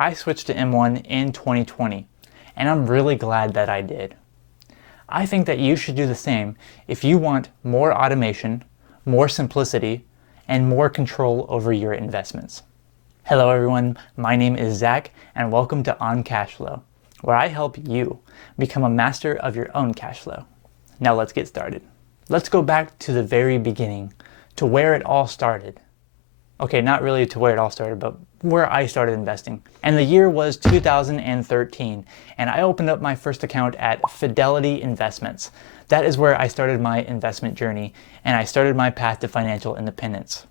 I switched to M1 in 2020, and I'm really glad that I did. I think that you should do the same if you want more automation, more simplicity, and more control over your investments. Hello everyone, my name is Zach, and welcome to On Cash Flow, where I help you become a master of your own cash flow. Now let's get started. Let's go back to the very beginning, to where it all started. Okay, not really to where it all started, but where I started investing. And the year was 2013, and I opened up my first account at Fidelity Investments. That is where I started my investment journey, and I started my path to financial independence.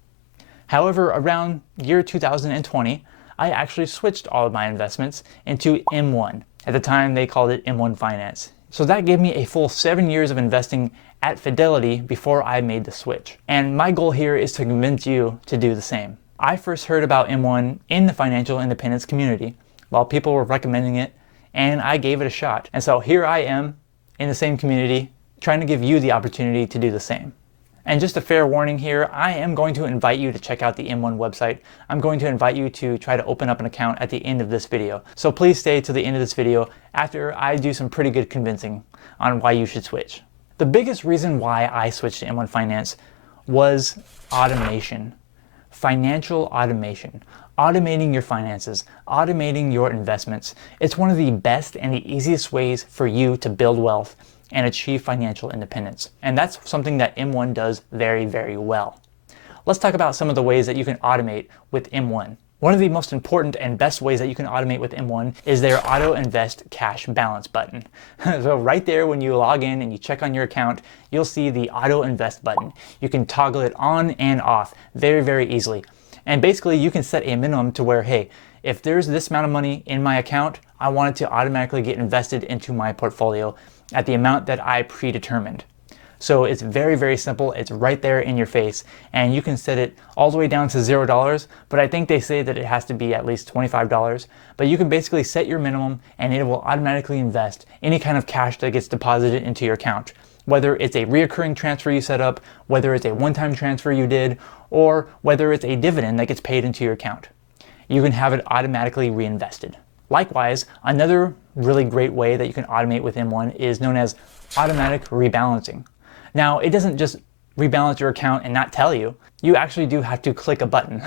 However, around year 2020, I actually switched all of my investments into M1. At the time, they called it M1 Finance. So that gave me a full 7 years of investing at Fidelity before I made the switch. And my goal here is to convince you to do the same. I first heard about M1 in the financial independence community while people were recommending it, and I gave it a shot. And so here I am in the same community trying to give you the opportunity to do the same. And just a fair warning here, I am going to invite you to check out the M1 website. I'm going to invite you to try to open up an account at the end of this video. So please stay to the end of this video after I do some pretty good convincing on why you should switch. The biggest reason why I switched to M1 Finance was automation. Financial automation. Automating your finances, automating your investments. It's one of the best and the easiest ways for you to build wealth and achieve financial independence. And that's something that M1 does very, very well. Let's talk about some of the ways that you can automate with M1. One of the most important and best ways that you can automate with M1 is their Auto Invest Cash Balance button. So right there when you log in and you check on your account, you'll see the Auto Invest button. You can toggle it on and off very, very easily. And basically you can set a minimum to where, hey, if there's this amount of money in my account, I want it to automatically get invested into my portfolio at the amount that I predetermined. So it's very, very simple. It's right there in your face, and you can set it all the way down to $0, but I think they say that it has to be at least $25. But you can basically set your minimum and it will automatically invest any kind of cash that gets deposited into your account. Whether it's a reoccurring transfer you set up, whether it's a one-time transfer you did, or whether it's a dividend that gets paid into your account. You can have it automatically reinvested. Likewise, another really great way that you can automate with M1 is known as automatic rebalancing. Now, it doesn't just rebalance your account and not tell you. You actually do have to click a button,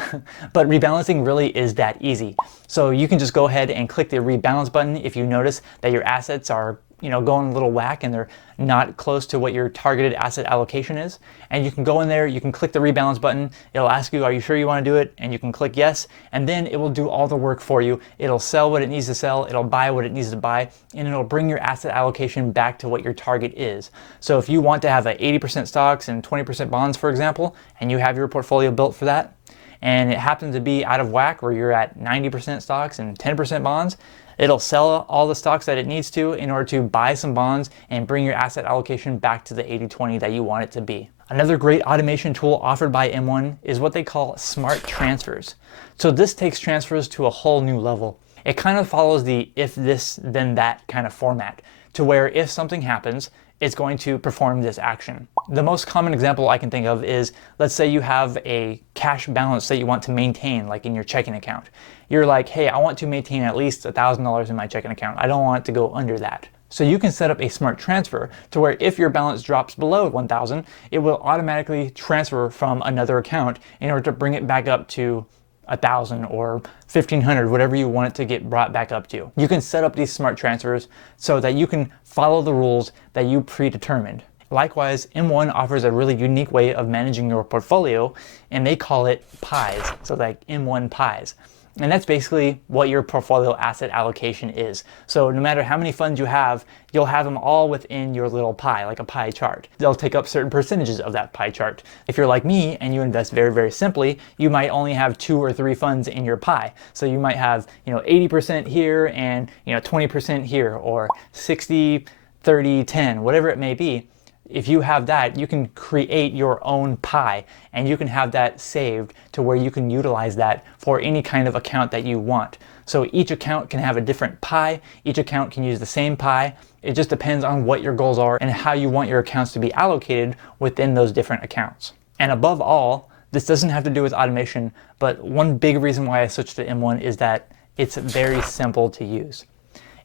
but rebalancing really is that easy. So you can just go ahead and click the rebalance button if you notice that your assets are going a little whack and they're not close to what your targeted asset allocation is. And you can go in there, you can click the rebalance button. It'll ask you, are you sure you want to do it? And you can click yes, and then it will do all the work for you. It'll sell what it needs to sell, it'll buy what it needs to buy, and it'll bring your asset allocation back to what your target is. So if you want to have a 80% stocks and 20% bonds, for example, and you have your portfolio built for that, and it happens to be out of whack where you're at 90% stocks and 10% bonds, it'll sell all the stocks that it needs to in order to buy some bonds and bring your asset allocation back to the 80-20 that you want it to be. Another great automation tool offered by M1 is what they call smart transfers. So this takes transfers to a whole new level. It kind of follows the if this then that kind of format, to where if something happens, it's going to perform this action. The most common example I can think of is, let's say you have a cash balance that you want to maintain, like in your checking account. You're like, hey, I want to maintain at least $1,000 in my checking account. I don't want it to go under that. So you can set up a smart transfer to where if your balance drops below 1,000, it will automatically transfer from another account in order to bring it back up to 1,000 or 1,500, whatever you want it to get brought back up to. You can set up these smart transfers so that you can follow the rules that you predetermined. Likewise, M1 offers a really unique way of managing your portfolio, and they call it pies, so like M1 pies. And that's basically what your portfolio asset allocation is. So no matter how many funds you have, you'll have them all within your little pie, like a pie chart. They'll take up certain percentages of that pie chart. If you're like me and you invest very, very simply, you might only have 2 or 3 funds in your pie. So you might have 80% here and 20% here, or 60, 30, 10, whatever it may be. If you have that, you can create your own pie, and you can have that saved to where you can utilize that for any kind of account that you want. So each account can have a different pie, each account can use the same pie. It just depends on what your goals are and how you want your accounts to be allocated within those different accounts. And above all, this doesn't have to do with automation, but one big reason why I switched to M1 is that it's very simple to use.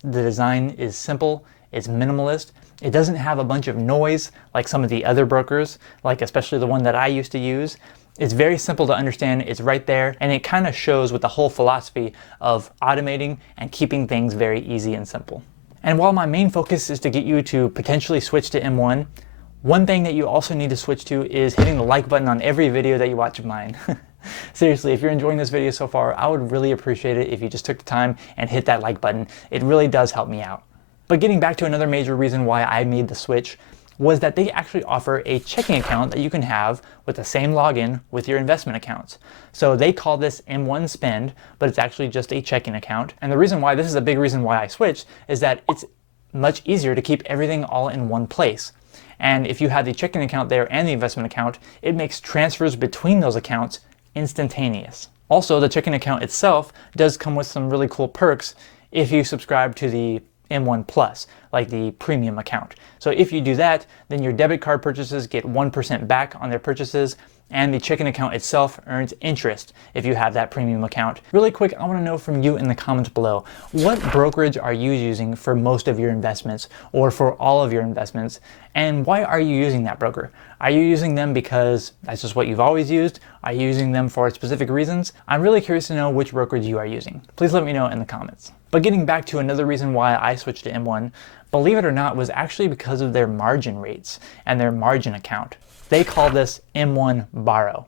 The design is simple, it's minimalist, it doesn't have a bunch of noise like some of the other brokers, like especially the one that I used to use. It's very simple to understand, it's right there, and it kind of shows with the whole philosophy of automating and keeping things very easy and simple. And while my main focus is to get you to potentially switch to M1, one thing that you also need to switch to is hitting the like button on every video that you watch of mine. Seriously, if you're enjoying this video so far, I would really appreciate it if you just took the time and hit that like button. It really does help me out. But getting back to another major reason why I made the switch was that they actually offer a checking account that you can have with the same login with your investment accounts. So they call this M1 Spend, but it's actually just a checking account. And the reason why, this is a big reason why I switched, is that it's much easier to keep everything all in one place. And if you have the checking account there and the investment account, it makes transfers between those accounts instantaneous. Also, the checking account itself does come with some really cool perks if you subscribe to the M1 Plus, like the premium account. So if you do that, then your debit card purchases get 1% back on their purchases, and the checking account itself earns interest if you have that premium account. Really quick, I want to know from you in the comments below, what brokerage are you using for most of your investments or for all of your investments, and why are you using that broker? Are you using them because that's just what you've always used? Are you using them for specific reasons? I'm really curious to know which brokerage you are using. Please let me know in the comments. But getting back to another reason why I switched to M1, believe it or not, was actually because of their margin rates and their margin account. They call this M1 Borrow.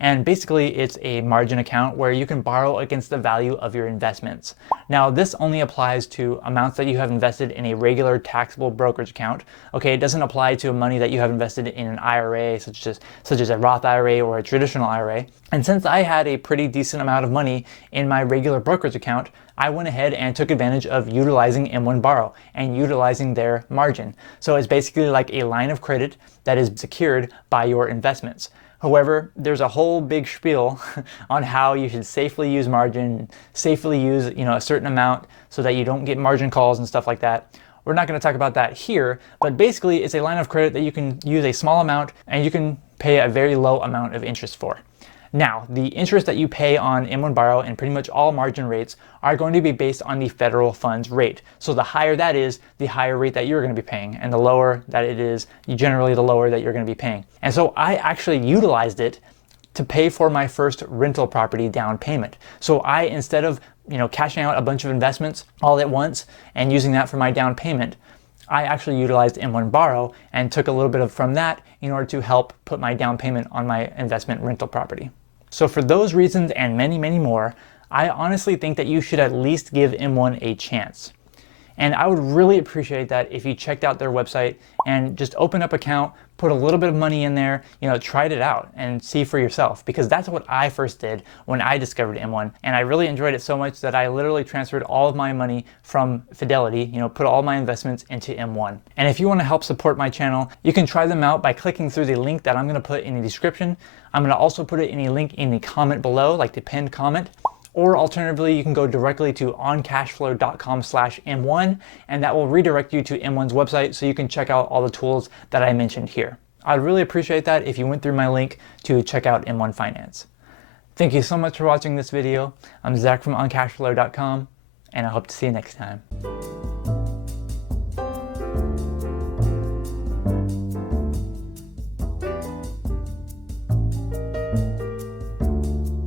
And basically it's a margin account where you can borrow against the value of your investments. Now this only applies to amounts that you have invested in a regular taxable brokerage account. Okay, it doesn't apply to money that you have invested in an IRA, such as a Roth IRA or a traditional IRA. And since I had a pretty decent amount of money in my regular brokerage account, I went ahead and took advantage of utilizing M1 Borrow and utilizing their margin. So it's basically like a line of credit that is secured by your investments. However, there's a whole big spiel on how you should safely use margin, safely use a certain amount so that you don't get margin calls and stuff like that. We're not going to talk about that here, but basically it's a line of credit that you can use a small amount and you can pay a very low amount of interest for. Now, the interest that you pay on M1 Borrow and pretty much all margin rates are going to be based on the federal funds rate. So the higher that is, the higher rate that you're going to be paying, and the lower that it is, generally the lower that you're going to be paying. And so I actually utilized it to pay for my first rental property down payment. So I, instead of cashing out a bunch of investments all at once and using that for my down payment, I actually utilized M1 Borrow and took a little bit from that in order to help put my down payment on my investment rental property. So for those reasons and many, many more, I honestly think that you should at least give M1 a chance. And I would really appreciate that if you checked out their website and just open up an account, put a little bit of money in there, tried it out and see for yourself, because that's what I first did when I discovered M1. And I really enjoyed it so much that I literally transferred all of my money from Fidelity, put all my investments into M1. And if you want to help support my channel, you can try them out by clicking through the link that I'm going to put in the description. I'm going to also put it in a link in the comment below, like the pinned comment. Or alternatively, you can go directly to oncashflow.com/M1, and that will redirect you to M1's website so you can check out all the tools that I mentioned here. I'd really appreciate that if you went through my link to check out M1 Finance. Thank you so much for watching this video. I'm Zach from oncashflow.com, and I hope to see you next time.